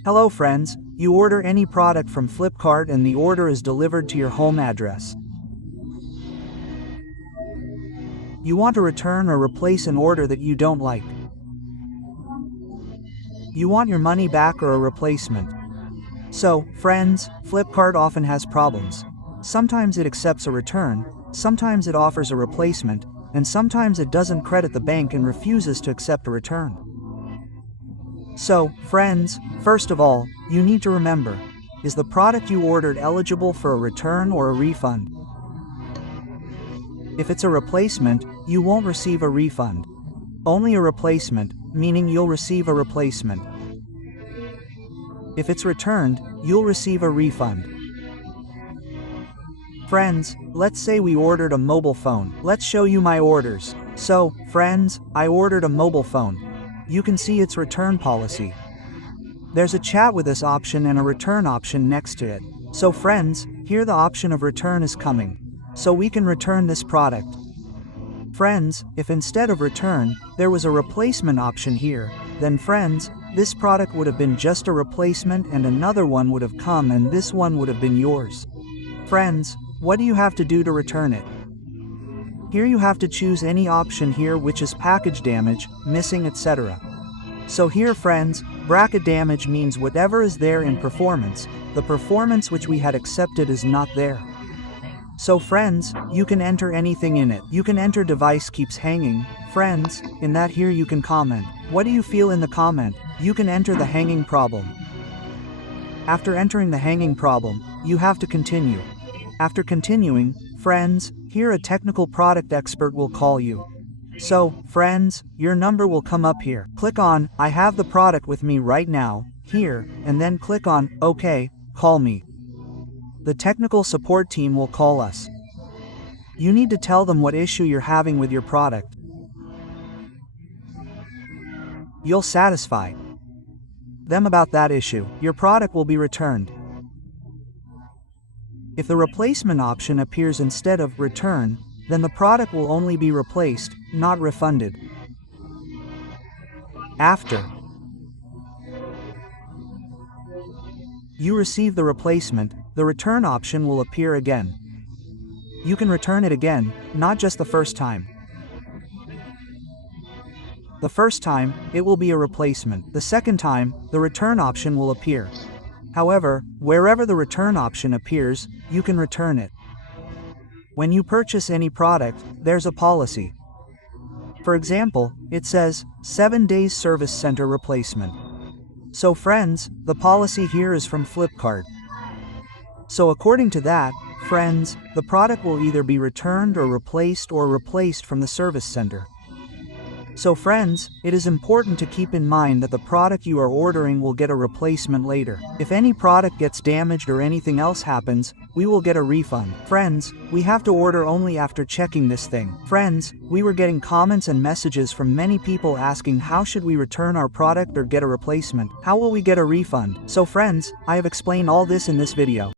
Hello friends, you order any product from Flipkart and the order is delivered to your home address. You want to return or replace an order that you don't like. You want your money back or a replacement. So, friends, Flipkart often has problems. Sometimes it accepts a return, sometimes it offers a replacement, and sometimes it doesn't credit the bank and refuses to accept a return. So, friends, first of all, you need to remember, is the product you ordered eligible for a return or a refund? If it's a replacement, you won't receive a refund. Only a replacement, meaning you'll receive a replacement. If it's returned, you'll receive a refund. Friends, let's say we ordered a mobile phone. Let's show you my orders. So, friends, I ordered a mobile phone. You can see its return policy. There's a chat with us option and a return option next to it. So friends, here the option of return is coming. So we can return this product. Friends, if instead of return, there was a replacement option here, then friends, this product would have been just a replacement and another one would have come and this one would have been yours. Friends, what do you have to do to return it? Here you have to choose any option here, which is package damage, missing, etc. So here friends, bracket damage means whatever is there in performance, the performance which we had accepted is not there. So friends, you can enter anything in it. You can enter device keeps hanging. Friends, in that here you can comment. What do you feel in the comment? You can enter the hanging problem. After entering the hanging problem, you have to continue. After continuing, friends, here a technical product expert will call you. So, friends, your number will come up here. Click on, I have the product with me right now, here, and then click on, OK, call me. The technical support team will call us. You need to tell them what issue you're having with your product. You'll satisfy them about that issue. Your product will be returned. If the replacement option appears instead of return, then the product will only be replaced, not refunded. After you receive the replacement, the return option will appear again. You can return it again, not just the first time. The first time, it will be a replacement. The second time, the return option will appear. However, wherever the return option appears, you can return it. When you purchase any product, there's a policy. For example, it says, 7 days service center replacement. So friends, the policy here is from Flipkart. So according to that, friends, the product will either be returned or replaced from the service center. So friends, it is important to keep in mind that the product you are ordering will get a replacement later. If any product gets damaged or anything else happens, we will get a refund. Friends, we have to order only after checking this thing. Friends, we were getting comments and messages from many people asking how should we return our product or get a replacement? How will we get a refund? So friends, I have explained all this in this video.